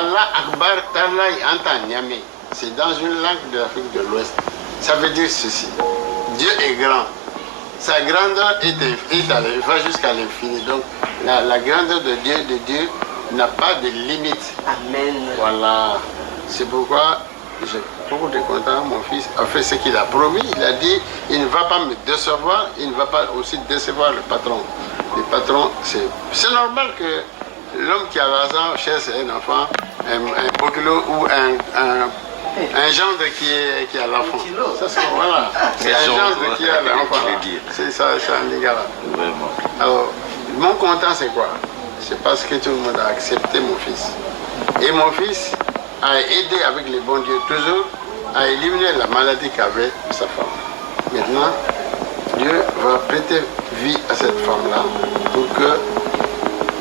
Allah Akbar Talai Anta Niamey. C'est dans une langue de l'Afrique de l'Ouest. Ça veut dire ceci. Dieu est grand. Sa grandeur va jusqu'à l'infini. Donc la grandeur de Dieu n'a pas de limite. Amen. Voilà. C'est pourquoi j'ai beaucoup de content. Mon fils a fait ce qu'il a promis. Il a dit, il ne va pas me décevoir, il ne va pas aussi décevoir le patron. Le patron, c'est normal que l'homme qui a l'argent cherche un enfant, un bocolo ou un gendre qui a l'enfant. Voilà. C'est un gendre qui a l'enfant. C'est ça, c'est un lingala. Alors, mon content, c'est quoi? C'est parce que tout le monde a accepté mon fils. Et mon fils a aidé avec les bons dieux toujours à éliminer la maladie qu'avait sa femme. Maintenant, Dieu va prêter vie à cette femme-là pour que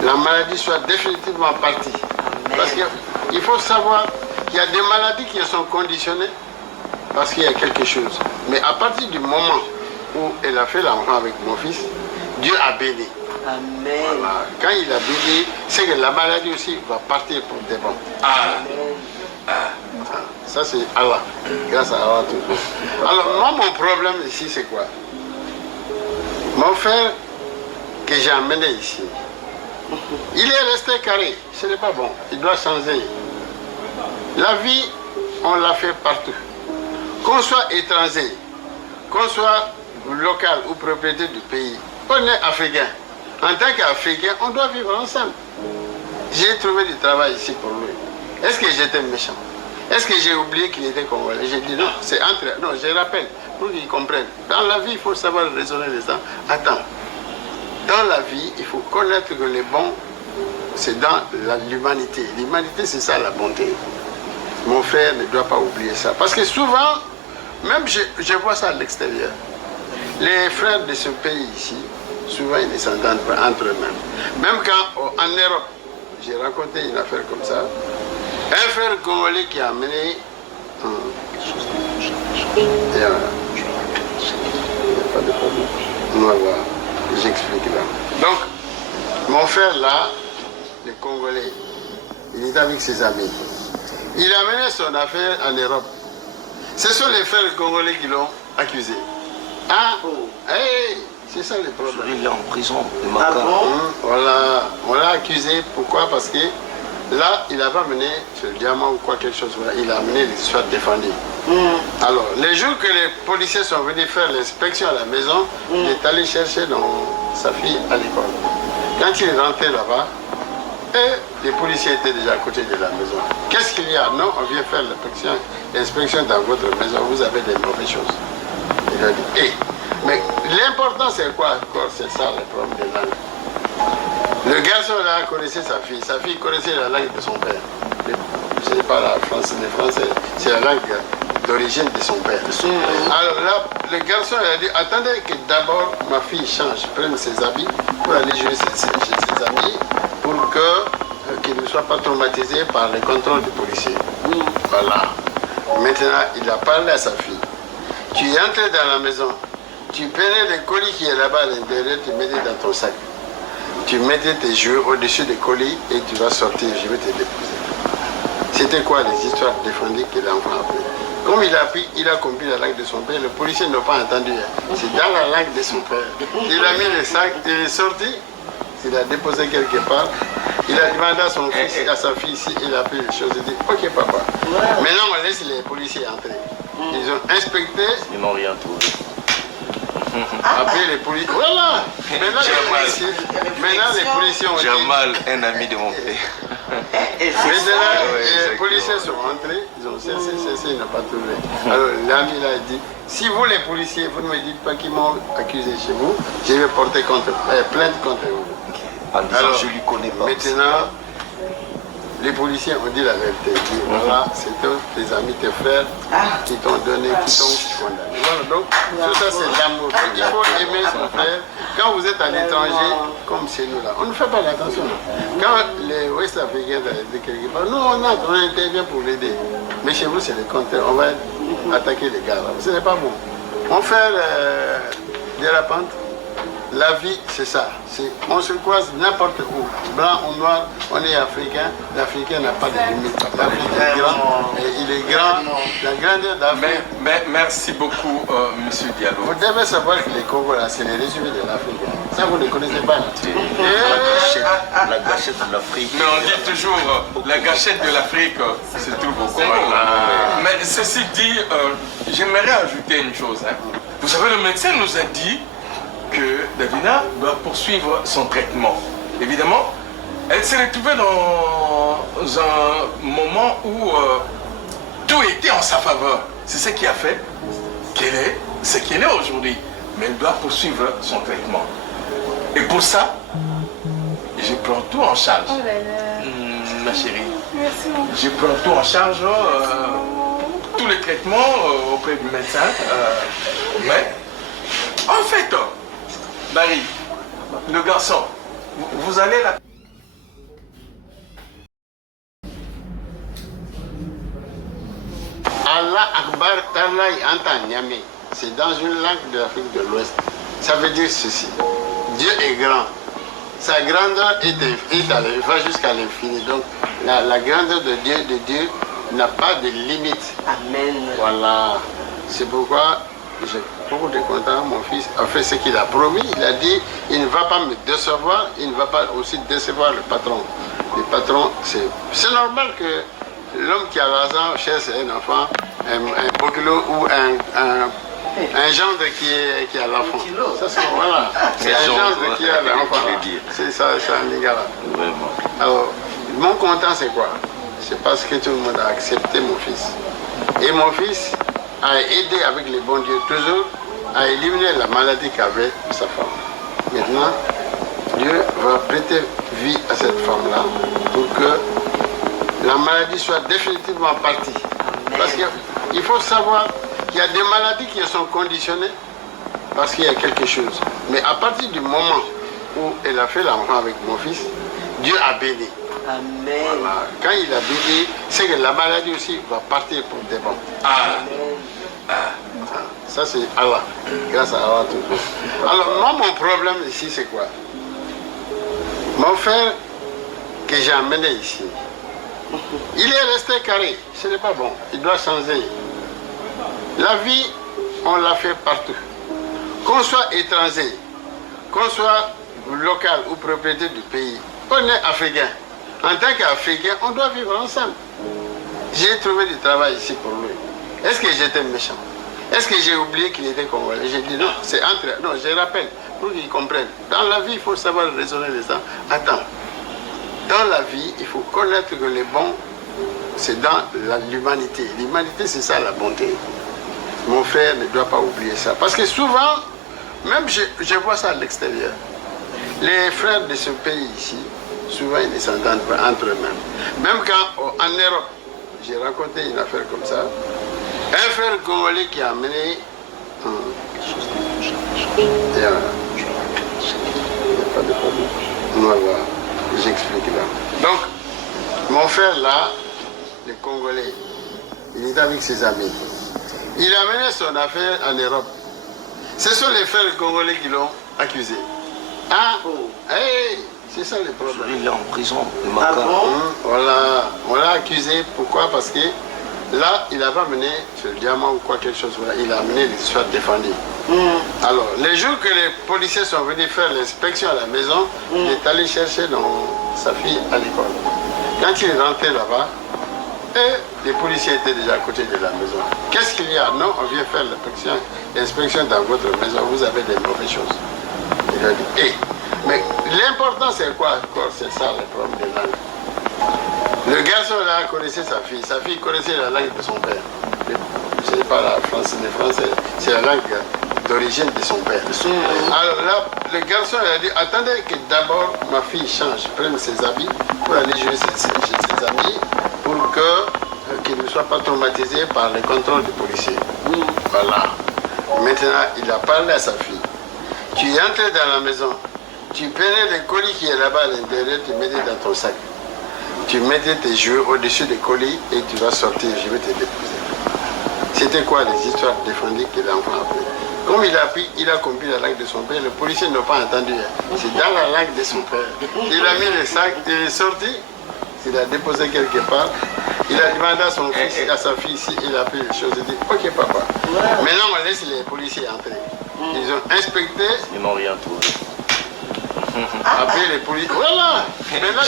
la maladie soit définitivement partie. Amen. Parce qu'il faut savoir qu'il y a des maladies qui sont conditionnées parce qu'il y a quelque chose. Mais à partir du moment où elle a fait l'enfant avec mon fils, Dieu a béni. Amen. Voilà. Quand il a béni, c'est que la maladie aussi va partir pour des bons. Amen. Ça c'est Allah. Grâce à Allah toujours. Alors moi mon problème ici c'est quoi? Mon frère que j'ai amené ici, il est resté carré. Ce n'est pas bon. Il doit changer. La vie, on l'a fait partout. Qu'on soit étranger, qu'on soit local ou propriétaire du pays, on est africain. En tant qu'Africain, on doit vivre ensemble. J'ai trouvé du travail ici pour lui. Est-ce que j'étais méchant? Est-ce que j'ai oublié qu'il était congolais? J'ai dit non, c'est entre... Non, je rappelle, pour qu'ils comprennent. Dans la vie, il faut savoir raisonner les gens. Attends, dans la vie, il faut connaître que les bons, c'est dans l'humanité. L'humanité, c'est ça la bonté. Mon frère ne doit pas oublier ça. Parce que souvent, même je vois ça à l'extérieur. Les frères de ce pays ici, souvent ils ne s'entendent pas entre eux-mêmes. Même quand en Europe, j'ai raconté une affaire comme ça, un frère congolais qui a amené pas de problème. Voilà, j'explique là. Donc, mon frère là, le Congolais, il est avec ses amis. Il a amené son affaire en Europe. Ce sont les frères congolais qui l'ont accusé. Ah, hey, c'est ça le problème. Il est en prison. Ah bon? Voilà, on l'a accusé. Pourquoi? Parce que là, il n'a pas amené ce diamant ou quoi quelque chose. Il a amené les histoires défendues. Alors, les jours que les policiers sont venus faire l'inspection à la maison, il est allé chercher sa fille à l'école. Quand il est rentré là-bas, les policiers étaient déjà à côté de la maison. Qu'est-ce qu'il y a? Non, on vient faire l'inspection dans votre maison, vous avez des mauvaises choses. Il a dit, mais l'important c'est quoi encore? C'est ça le problème des langues. Le garçon là connaissait sa fille connaissait la langue de son père. Ce n'est pas la France, le français, c'est la langue d'origine de son père. Alors là, le garçon a dit, attendez que d'abord ma fille change, prenne ses habits pour aller jouer chez ses amis, pour qu'il ne soit pas traumatisé par les contrôles des policiers. Voilà. Maintenant, il a parlé à sa fille. Tu es entré dans la maison, tu prenais le colis qui est là-bas à l'intérieur, tu mettais dans ton sac. Tu mettais tes jouets au-dessus des colis et tu vas sortir, je vais te déposer. C'était quoi les histoires défendues que l'enfant a appris? Comme il a appris, il a compris la langue de son père, le policier n'a pas entendu. C'est dans la langue de son père. Il a mis le sac, il est sorti, il a déposé quelque part. Il a demandé à son fils, à sa fille si il a pris les choses. Il dit, ok papa. Maintenant on laisse les policiers entrer. Ils ont inspecté. Ils n'ont rien trouvé. Après les policiers. Voilà. Maintenant les policiers ont dit. Jamal, un ami de mon père. Maintenant les policiers sont rentrés. Ils ont cessé, ils n'ont pas trouvé. Alors l'ami là a dit, si vous les policiers, vous ne me dites pas qu'ils m'ont accusé chez vous, je vais porter plainte contre vous. Alors, je lui connais pas. Maintenant, les policiers ont dit la vérité. Voilà, c'est tes amis, tes frères qui t'ont donné, qui t'ont condamné. Voilà, donc tout ça c'est l'amour. Il faut aimer son frère. Quand vous êtes à l'étranger, comme c'est nous là, on ne fait pas l'attention. Quand les Ouest-Africains de quelque part, nous on intervient pour l'aider. Mais chez vous c'est le contraire. On va attaquer les gars là. Ce n'est pas bon. Mon frère Dérapante, la vie, c'est ça. On se croise n'importe où. Blanc ou noir, on est africain. L'Africain n'a pas de limite. L'Afrique est grand. Et il est grand. La grandeur d'Afrique. Mais merci beaucoup, M. Diallo. Vous devez savoir que les Congo, c'est les résumés de l'Afrique. Ça, vous ne connaissez pas. La gâchette de l'Afrique. Mais on dit toujours la gâchette de l'Afrique se trouve au Congo. Mais ceci dit, j'aimerais ajouter une chose. Hein. Vous savez, le médecin nous a dit que Davina doit poursuivre son traitement. Évidemment, elle s'est retrouvée dans un moment où tout était en sa faveur. C'est ce qui a fait qu'elle est ce qu'elle est aujourd'hui. Mais elle doit poursuivre son traitement. Et pour ça, je prends tout en charge. Oh là là. Ma chérie. Merci mon Je prends tout en charge, tous les traitements auprès du médecin. Mais, en fait, Barry, le garçon, vous allez là. Allah Akbar Talai Anta Niamey. C'est dans une langue de l'Afrique de l'Ouest. Ça veut dire ceci. Dieu est grand. Sa grandeur va jusqu'à l'infini. Donc, la grandeur de Dieu n'a pas de limite. Amen. Voilà. C'est pourquoi j'ai beaucoup de content. Mon fils a fait ce qu'il a promis. Il a dit, il ne va pas me décevoir. Il ne va pas aussi décevoir le patron. Le patron, c'est normal que l'homme qui a l'argent cherche un enfant, un bokilo ou un gendre qui a l'enfant. Voilà. C'est un gendre qui a l'enfant. C'est ça, c'est un lingala. Alors, mon content, c'est quoi? C'est parce que tout le monde a accepté mon fils. Et mon fils a aidé avec les bons dieux toujours à éliminer la maladie qu'avait sa femme. Maintenant, Dieu va prêter vie à cette femme-là pour que la maladie soit définitivement partie. Parce qu'il faut savoir qu'il y a des maladies qui sont conditionnées parce qu'il y a quelque chose. Mais à partir du moment où elle a fait l'enfant avec mon fils, Dieu a béni. Amen. Voilà. Quand il a béni, c'est que la maladie aussi va partir pour des bons. Ça c'est Allah. Grâce à Allah toujours. Alors moi mon problème ici c'est quoi? Mon frère que j'ai amené ici, il est resté carré. Ce n'est pas bon. Il doit changer. La vie, on l'a fait partout. Qu'on soit étranger, qu'on soit local ou propriétaire du pays, on est africain. En tant qu'Africain, on doit vivre ensemble. J'ai trouvé du travail ici pour lui. Est-ce que j'étais méchant? Est-ce que j'ai oublié qu'il était congolais? J'ai dit non, c'est entre... Non, je rappelle, pour qu'ils comprennent. Dans la vie, il faut savoir raisonner les gens. Attends, dans la vie, il faut connaître que les bons, c'est dans l'humanité. L'humanité, c'est ça la bonté. Mon frère ne doit pas oublier ça. Parce que souvent, même je vois ça à l'extérieur. Les frères de ce pays ici, souvent ils ne s'entendent pas entre eux-mêmes. Même quand en Europe, j'ai raconté une affaire comme ça, un frère congolais qui a amené... Il n'y a pas de problème. Voilà, j'explique là. Donc, mon frère là, le Congolais, il est avec ses amis. Il a amené son affaire en Europe. Ce sont les frères congolais qui l'ont accusé. Ah, hey, c'est ça le problème. Il est en prison. Ah bon? Voilà, on l'a accusé. Pourquoi? Parce que là, il n'a pas amené ce diamant ou quoi quelque chose. Il a amené les histoires défendues. Alors, les jours que les policiers sont venus faire l'inspection à la maison, il est allé chercher sa fille à l'école. Quand il est rentré là-bas, les policiers étaient déjà à côté de la maison. Qu'est-ce qu'il y a? Non, on vient faire l'inspection dans votre maison, vous avez des mauvaises choses. Il a dit, mais l'important c'est quoi encore? C'est ça le problème des langues. Le garçon là connaissait sa fille connaissait la langue de son père. Ce n'est pas la France, le français, c'est la langue d'origine de son père. Alors là, le garçon il a dit, attendez que d'abord ma fille change, prenne ses habits pour aller jouer chez ses amis, pour qu'il ne soit pas traumatisé par les contrôles des policiers. Voilà. Maintenant, il a parlé à sa fille. Tu es entré dans la maison, tu prenais le colis qui est là-bas à l'intérieur, tu mettais dans ton sac. Tu mettais tes jouets au-dessus des colis et tu vas sortir, je vais te déposer. C'était quoi les histoires défendues que l'enfant a fait? Comme il a compris la langue de son père, le policier n'a pas entendu. C'est dans la langue de son père. Il a mis les sacs, il est sorti, il a déposé quelque part. Il a demandé à son fils et à sa fille si il a pris les choses. Il dit, ok papa. Maintenant on laisse les policiers entrer. Ils ont inspecté. Ils n'ont rien trouvé. Après les policiers. Voilà. Maintenant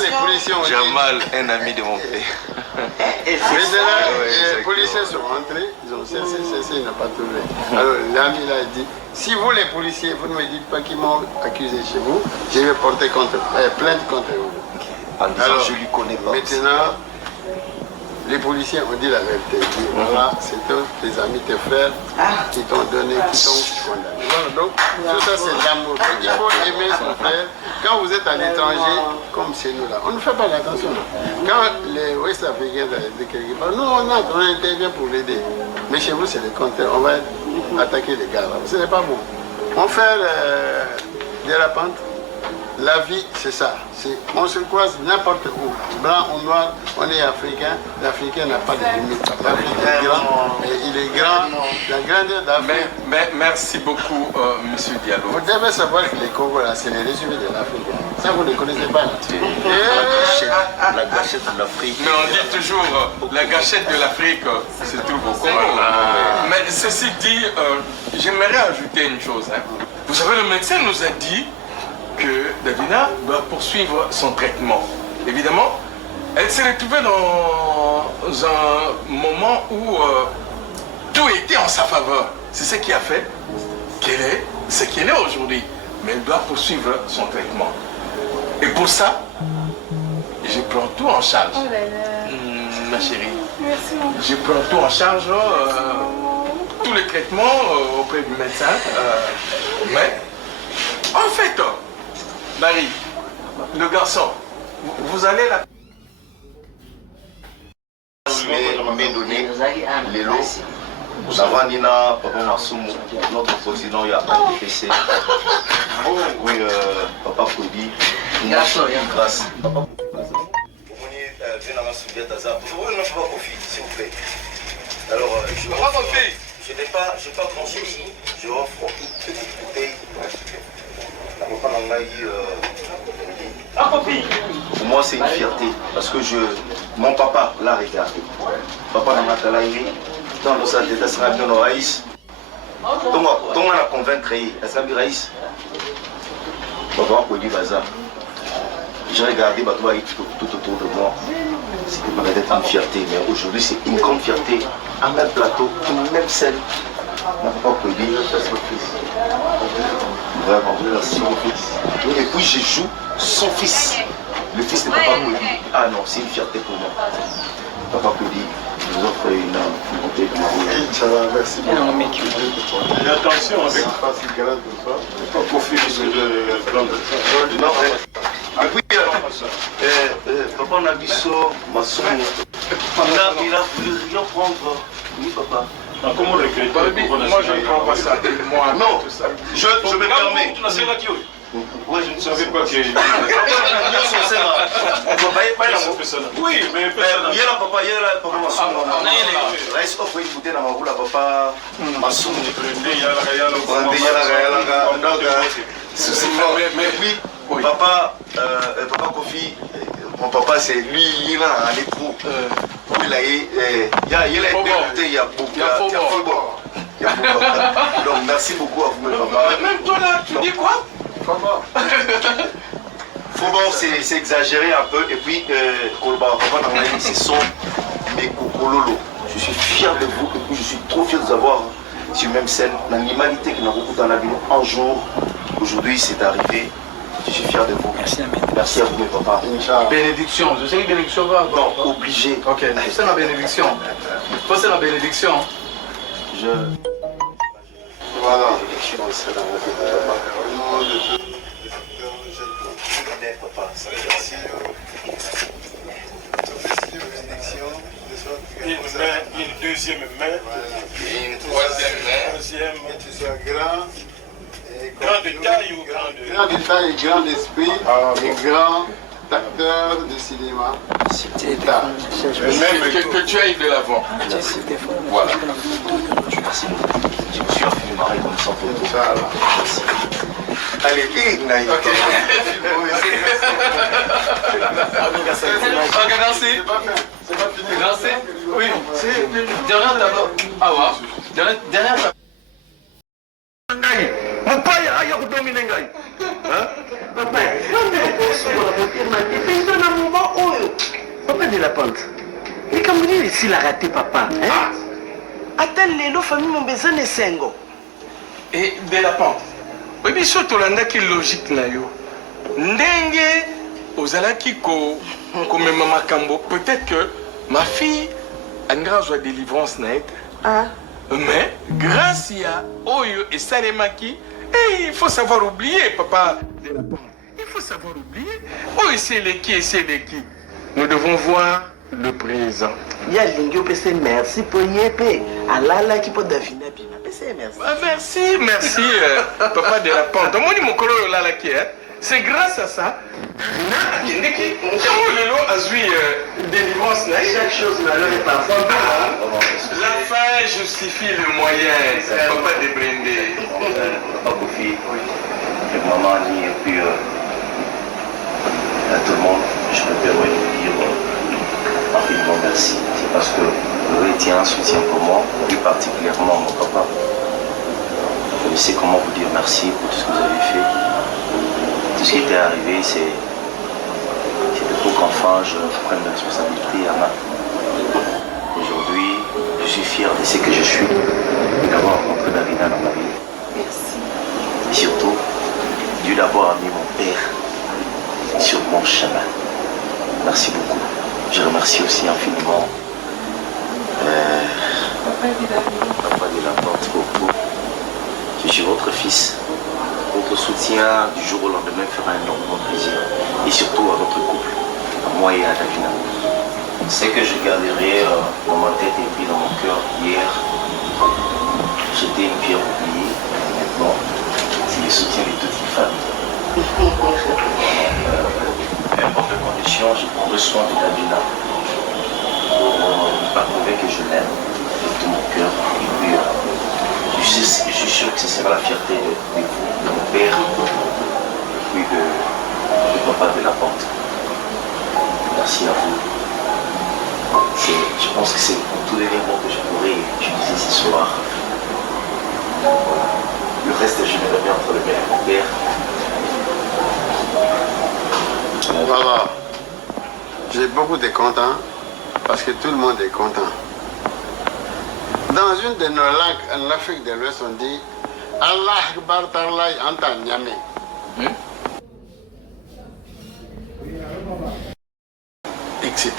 les policiers ont dit. Jamal, un ami de mon père. Maintenant, les policiers sont rentrés, ils ont cessé, il n'a pas trouvé. Alors l'ami là a dit, si vous les policiers, vous ne me dites pas qu'ils m'ont accusé chez vous, je vais porter plainte contre vous. En disant, Alors, je lui connais pas. Maintenant, les policiers ont dit la vérité. Ils disent, voilà, c'est eux, tes amis, tes frères, qui t'ont donné, qui t'ont condamné. Voilà, donc, tout ça c'est l'amour. Il faut aimer son frère. Quand vous êtes à l'étranger, comme c'est nous là, on ne fait pas l'attention. Quand les Ouest-Africains arrivent quelque part, nous on intervient pour l'aider. Mais chez vous c'est le contraire, on va attaquer les gars là. Ce n'est pas bon. On fait de la pente. La vie, c'est ça. On se croise n'importe où. Blanc ou noir, on est africain. L'Africain n'a pas de limite. L'Afrique est grand, et il est grand. La grandeur d'Afrique. Mais merci beaucoup, Monsieur Diallo. Vous devez savoir que les Congo, là, c'est les résumés de l'Afrique. Ça, vous ne connaissez pas. La gâchette de l'Afrique. Mais on dit toujours, la gâchette de l'Afrique se trouve au Congo. Mais ceci dit, j'aimerais ajouter une chose. Vous savez, le médecin nous a dit que Davina doit poursuivre son traitement. Évidemment, elle s'est retrouvée dans un moment où tout était en sa faveur. C'est ce qui a fait qu'elle est ce qu'elle est aujourd'hui. Mais elle doit poursuivre son traitement. Et pour ça, je prends tout en charge. Oh là là. Ma chérie. Merci mon Je prends tout en charge, tous les traitements auprès du médecin. Mais, en fait, Marie, le garçon, vous allez là. Mais donné les lots. Navandina, Papa Massoumou, notre président, il y a APC. Oui, Papa Kodi. Grâce. Papa s'il vous plaît. Alors, je n'ai pas grand chose. Je offre une petite bouteille. Pour moi, c'est une fierté parce que mon papa l'a regardé. Papa n'a pas laïri. Dans le salle d'état, c'est un bien raïs. Donc, on a convaincre, c'est un bien raïs. Papa a dit bazar. J'ai regardé tout autour de moi. C'était peut-être une fierté, mais aujourd'hui, c'est une grande fierté. Un même plateau, une même scène. Mon papa a dit, vraiment, merci mon fils. Et puis je joue son fils, le fils de Papa Kodi. Ah non, c'est une fierté pour moi. Papa Kodi, je vous offre une bouteille de Marie. Inch'Allah, merci beaucoup. Et attention avec facile grave de toi. Pas profiter de prendre ça. Non, et puis, Papa Nabiso, Massoumou, il a voulu rien prendre. Oui, papa. Comment regretter? Moi, je ne prends pas ça. Moi, Non, tout ça. je me permets. Moi, je ne savais pas que. Oui, mais il y a papa, Massoumou. Laisse offrir une bouteille dans ma roue, papa Massoumou. Mais oui, papa Kofi, mon papa c'est lui, il a un époux. Il a été il y a beaucoup. Donc merci beaucoup à vous, papa. Même toi là, tu dis quoi? Faubourg, c'est exagéré un peu. Et puis, ce sont mes cocololo. Je suis fier de vous et puis je suis trop fier de vous avoir sur la même scène. L'animalité qui n'a beaucoup dans la vie. Un jour, aujourd'hui, c'est arrivé. Je suis fier de vous. Merci à vous, mes papas. Bénédiction, je sais que bénédiction va. Non, obligé. Ok, c'est la bénédiction. Faut c'est la bénédiction. Voilà. Une deuxième main. Et une troisième main. Que tu sois grand. Grand de taille ou grand Grand de taille et grand d'esprit. Et grand acteur de cinéma. Que tu ailles de l'avant. Merci. Voilà. Merci beaucoup. Je suis infiniment reconnaissant pour vous. Merci. Allez, Ignaï. Ok. Ok, merci. C'est pas fini. Merci. Oui. Dernière tableau. Ah ouais. Dernière tableau. Mopaya aya kudomina ngai. Papa, papa de la pente. Mais comme vous dites, s'il a raté papa, hein? Attends, les famille mon besoin de sengo. Et de la pente. Oui, bien sûr, tu as une logique là. Ndenge, ozalaki ko mema makambo. Peut-être que ma fille a une grâce de délivrance net. Ah. Mais grâce à Oyo et Salemaki, il faut savoir oublier, papa. Il faut savoir oublier. Oh, c'est les qui et c'est les qui. Nous devons voir le présent. Il y a l'ingé PC merci pour y être. Alala qui peut deviner bien. PC merci. Ah, merci, merci, papa de la pente. C'est grâce à ça. Chaque chose n'a leur est parfois. La fin justifie le moyen, papa de Brendé. Papa Kofi, maman Annie, et puis à tout le monde, je me permets de vous dire infiniment merci. C'est parce que vous étiez un soutien pour moi, plus particulièrement mon papa. Je ne sais comment vous dire merci pour tout ce que vous avez fait. Tout ce qui était arrivé, c'était pour qu'enfin je prenne la responsabilité à ma. Aujourd'hui, je suis fier de ce que je suis, d'avoir rencontré Davina dans ma vie. Merci. Et surtout, Dieu d'avoir mis mon père sur mon chemin. Merci beaucoup. Je remercie aussi infiniment Papa de la Porte Coco. Je suis votre fils. Votre soutien du jour au lendemain fera énormément plaisir. Et surtout à notre couple, à moi et à Davina. C'est que je garderai dans ma tête et puis dans mon cœur hier. J'étais une pierre oubliée. Maintenant, c'est le soutien de toute une famille. N'importe quelle condition, je prendrai soin de Davina pour lui prouver que je l'aime de tout mon cœur. Et puis, je suis sûr que ce sera la fierté de vous, de mon père, et puis de papa de la Porte. Merci à vous. Je pense que c'est tous les mots que je pourrais utiliser ce soir. Voilà. Le reste, je me remets entre les mains de mon père. Voilà. J'ai beaucoup de contents parce que tout le monde est content. Dans une de nos langues en Afrique de l'Ouest, on dit Allah Akbar Tarlai Anta Niamey. Etc.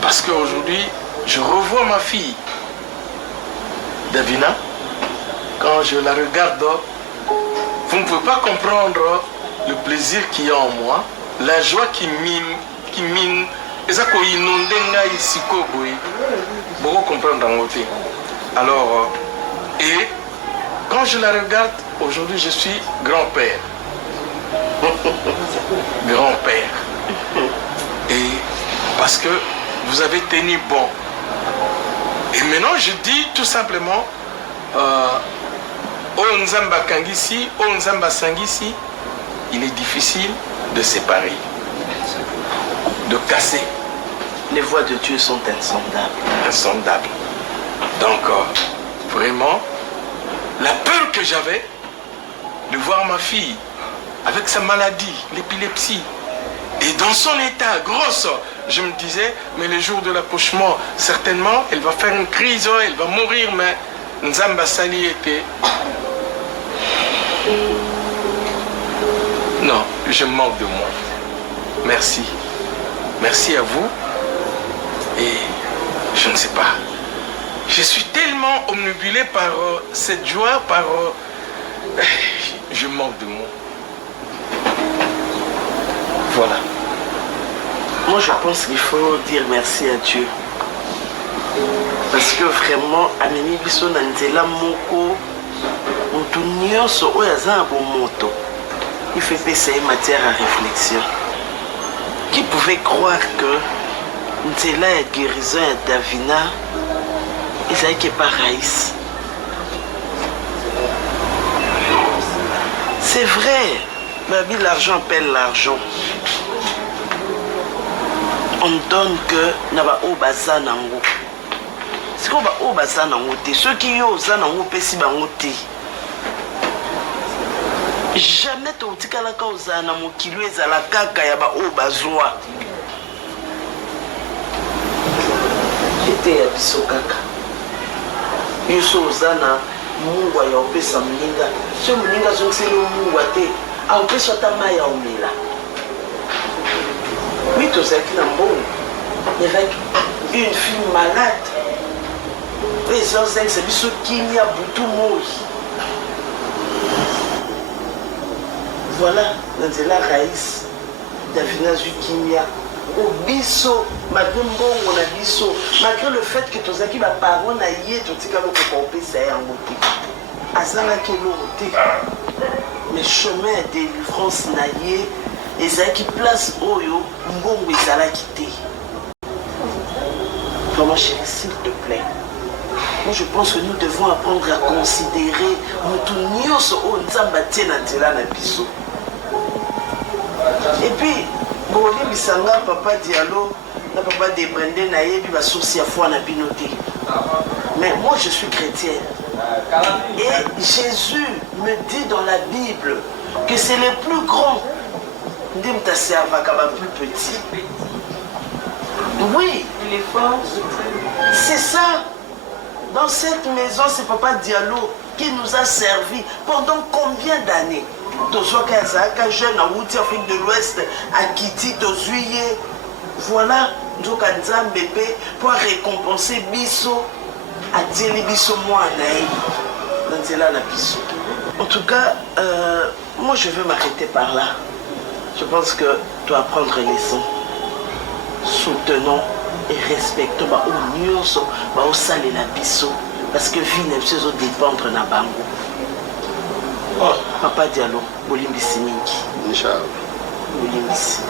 Parce qu'aujourd'hui, je revois ma fille, Davina. Quand je la regarde, vous ne pouvez pas comprendre le plaisir qu'il y a en moi, la joie qui mine. Beaucoup comprendre en côté. Alors, et quand je la regarde, aujourd'hui, je suis grand-père. Grand-père. Et parce que vous avez tenu bon. Et maintenant, je dis tout simplement, Onzamba Kangisi, Onzamba Sangisi, il est difficile de séparer, de casser. Les voix de Dieu sont insondables. Insondables. Donc, vraiment, la peur que j'avais de voir ma fille avec sa maladie, l'épilepsie, et dans son état grosse, je me disais, mais le jour de l'accouchement, certainement, elle va faire une crise, elle va mourir, mais Nzamba Sali était... Non, je manque de moi. Merci. Merci à vous. Et je ne sais pas. Je suis tellement omnibulé par cette joie, par... je manque de moi. Voilà. Moi, je pense qu'il faut dire merci à Dieu. Parce que vraiment, Amini Biso Nandela Moko, il fait passer une matière à réflexion. Qui pouvait croire que Nzela est guérison à Davina ezalaki epa Raïs. C'est vrai, babi, l'argent appelle l'argent. On donne que naba o baza nango. C'est qu'on va o baza nango te. Ceux qui yo za nango pesi bango te. Jamais ton tika la causa na mokilo ezala kaka ya ba o bazwa. J'étais ya biso kaka. Yuso zana mungwa ya opesa mninga. Ce mninga zongseli mungwa te. A opesa tama ya omela. Oui, tu sais qu'il y a une fille malade. Les gens disent que c'est ce qui n'y a beaucoup de voilà, dans la Raïs, Davina Zukimia, au bisso, malgré le fait que tu sais qu'il va parler, tu sais qu'il va ça en beauté. Azala qui l'autre. Mais chemin de délivrance naïe. Et ça qui place Oyo, Mbongo et Zala quitté. Vraiment chérie, s'il te plaît. Moi je pense que nous devons apprendre à considérer notre nyos au Nzambati Nantela na biso. Et puis, bon, les bisanga papa Diallo, na papa Debrende na yebi ba source à foi na binoté. Mais moi je suis chrétien. Et Jésus me dit dans la Bible que c'est les plus grands. Ndimta servaka ba plus petit. Oui, il est fort. C'est ça. Dans cette maison, c'est Papa Diallo qui nous a servi pendant combien d'années? Tozoka jeune en Afrique de l'Ouest, à Kiti, Tozuye. Voilà, Nzokanza bébé pour récompenser Bisso, à Tieli Bisso moi Naï. En tout cas, moi je veux m'arrêter par là. Je pense que tu dois apprendre les leçons. Soutenons et respectons au mieux au sale et la bisso. Parce que vie n'est pas dépendre na bango. Oh, Papa Diallo, Bolimbisi Minki. Inch'Allah. Bolimbisi.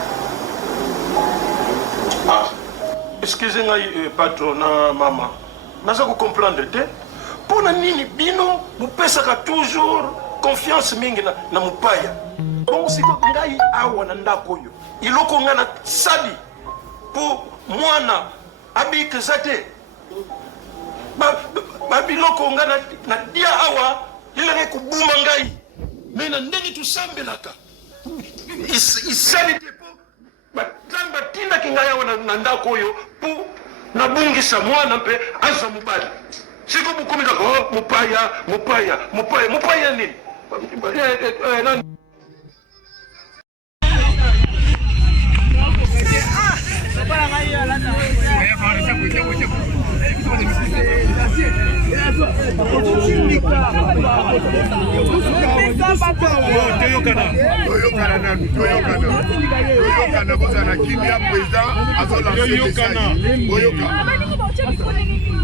Ah, excusez-moi, patron, maman. Mais je comprends. Pour nini bino, vous pesaka toujours confiance mingi na mupaya. Bon, si vous avez awa ndako yo, iloko ngana sali pour mwana abike zate. Ba biloko ngana na dia awa ilenge kubuma ngai. Mais na ndenge tu sambelaka. Isali te po batamba tinda kingaya wana ndako yo pour nabungisa mwana mpe aza mubali. Siko bukomeza ko mupaya nini?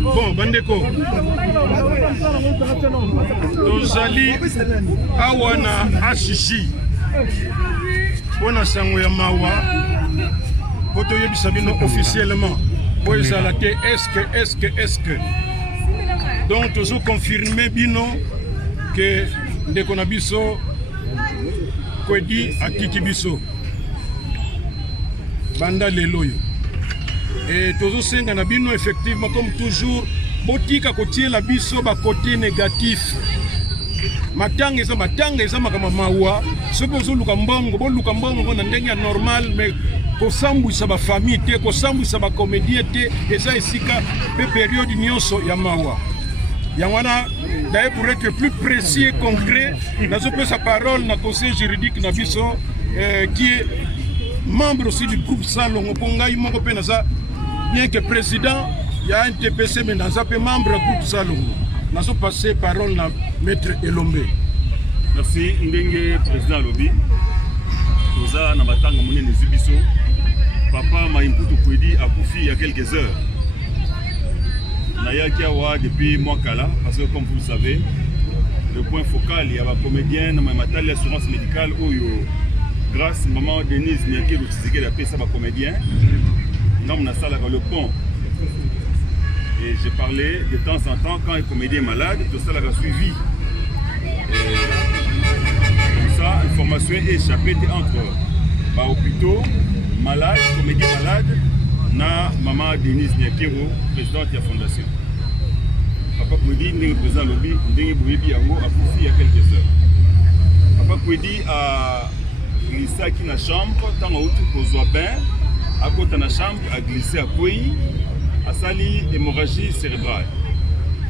Bon, bandeko, tozali awana ashishi pona sango ya mawa poto yebisa bino officiellement po ezala te est-ce que donc tozo confirmer bino que ndeko na biso kwedi atiki biso banda lelo yo. Et toujours senga na bino effectivement comme toujours botika kotie la biso ba côté négatif. Matanga eza makama mawa sopo zo luka mbongo na ndenge normal mais ko sambwisa ba famille te ko sambwisa ba comédien te eza esika pe période nyonso ya mawa. Yangwana d'ailleurs pour être plus précis et concret nazo pe sa parole na conseil juridique na biso qui est membre aussi du groupe Salongo Pongai moko pe naza bien que président, il y a un TPC, mais dans un membre du groupe Salongo. Nous avons passé parole à Maître Elombe. Merci, Ndenge, président Lobby. Nous avons Zibiso. Papa m'a imputé Kwedi à Koufi il y a quelques heures. Naya Kiawa depuis Mwakala, parce que comme vous le savez, le point focal, il y a un comédien, il y a l'assurance médicale, où grâce à maman Denise Niaké, qui a fait ça, comédien. Nous avons le pont. Et j'ai parlé de temps en temps, quand un comédien est malade, tout ça l'a suivi. Comme ça, l'information est échappée entre hôpitaux, malades, comédien malade, na maman Denise Nyakero, présidente de la fondation. Papa Kwedi, n'est président lobby, n'est Bouébi Yango, a poussé il y a quelques heures. Papa Kwedi a glissé à la chambre, tant au tout pour Zoabin, à côté de la chambre, a glissé à Kouyi, a sali hémorragie cérébrale.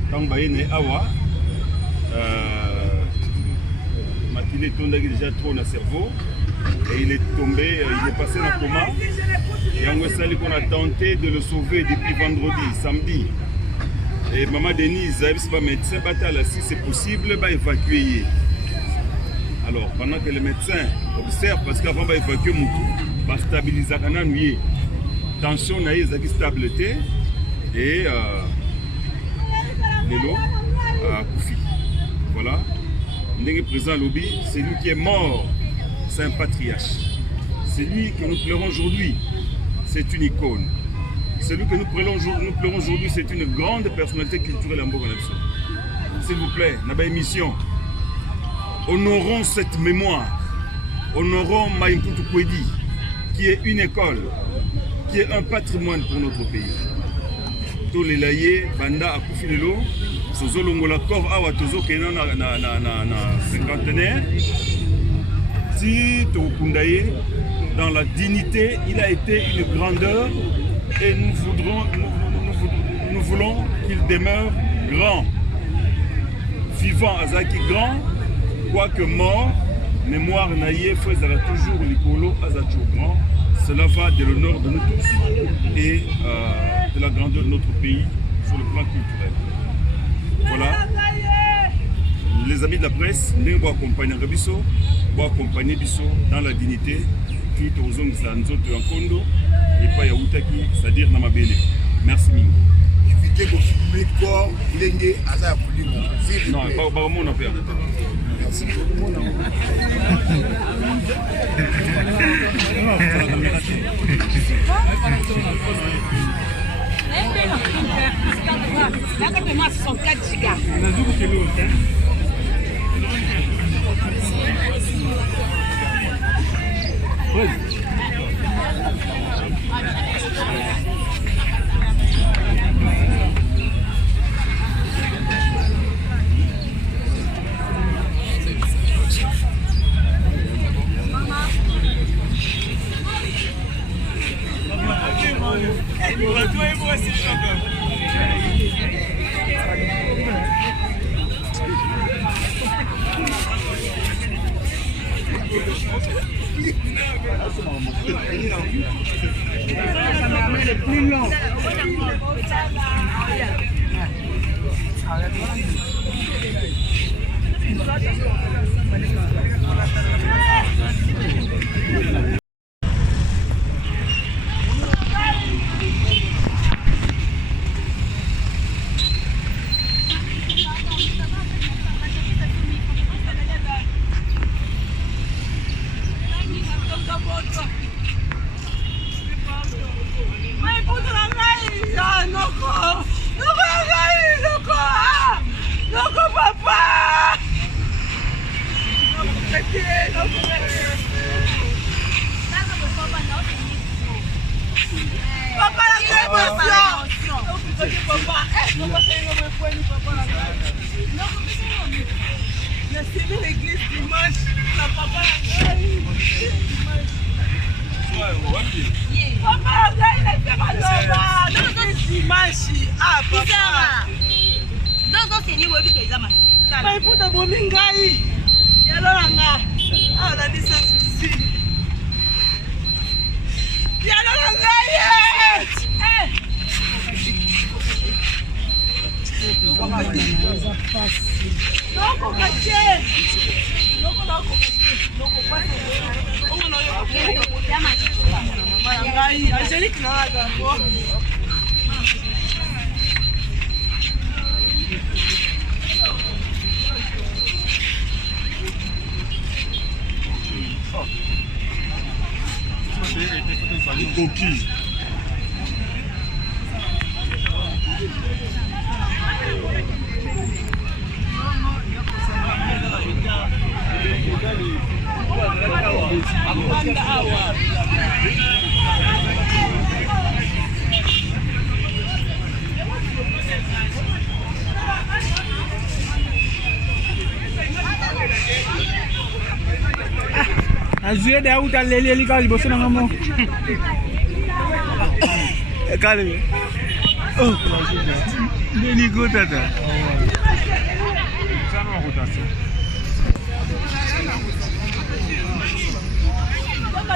Tant que awa, Matilé tombé déjà trop dans le cerveau et il est tombé, il est passé dans le coma. Et on a tenté de le sauver depuis vendredi, samedi. Et maman Denise, médecin si c'est possible, va évacuer. Alors pendant que le médecin observe, parce qu'avant d'évacuer, il va stabiliser la tension, il stabilité et l'élo a Koufi. Voilà. Le président Lobby, c'est lui qui est mort, c'est un patriarche. C'est lui que nous pleurons aujourd'hui, c'est une icône. Celui que nous pleurons aujourd'hui, c'est une grande personnalité culturelle en Bourg-en-Nabso. S'il vous plaît, dans la émission, honorons cette mémoire, honorons Maïmpoutou Kwedi, qui est une école, qui est un patrimoine pour notre pays. Tous les laïers, Banda à Koufilelo, Sozolongola Kor Awa Tozo Kenan na cinquantenaire, si Tokundaye, dans la dignité, il a été une grandeur et nous voulons qu'il demeure grand. Vivant Azaki grand, quoique mort, mémoire naïe, faisera toujours l'icolo Azaki grand. Cela va de l'honneur de nous tous et de la grandeur de notre pays sur le plan culturel. Voilà. Les amis de la presse, nous allons accompagner Bisso, accompagner Bisso dans la dignité, qui aux hommes de Nkondo et pas Yaoutaki, c'est-à-dire Namabele. Merci Mingo. Évitez de filmer corps, Lengue, Aza Pouligo. Non, pas mon affaire. Merci. Le plus long. L'église dimanche, la papa papa, il a fait mal dimanche. Ah, papa. Non, c'est ni Webi qui est là. Mais pour ta bomingai, il y a là. Ah, la licence ici. Il y a là. Angélique n'a pas d'accord. Coquille. Azue de auta leli eli kali boso na ngamo. Kali. Oh. Neli go tata. Sana rotation. Papa,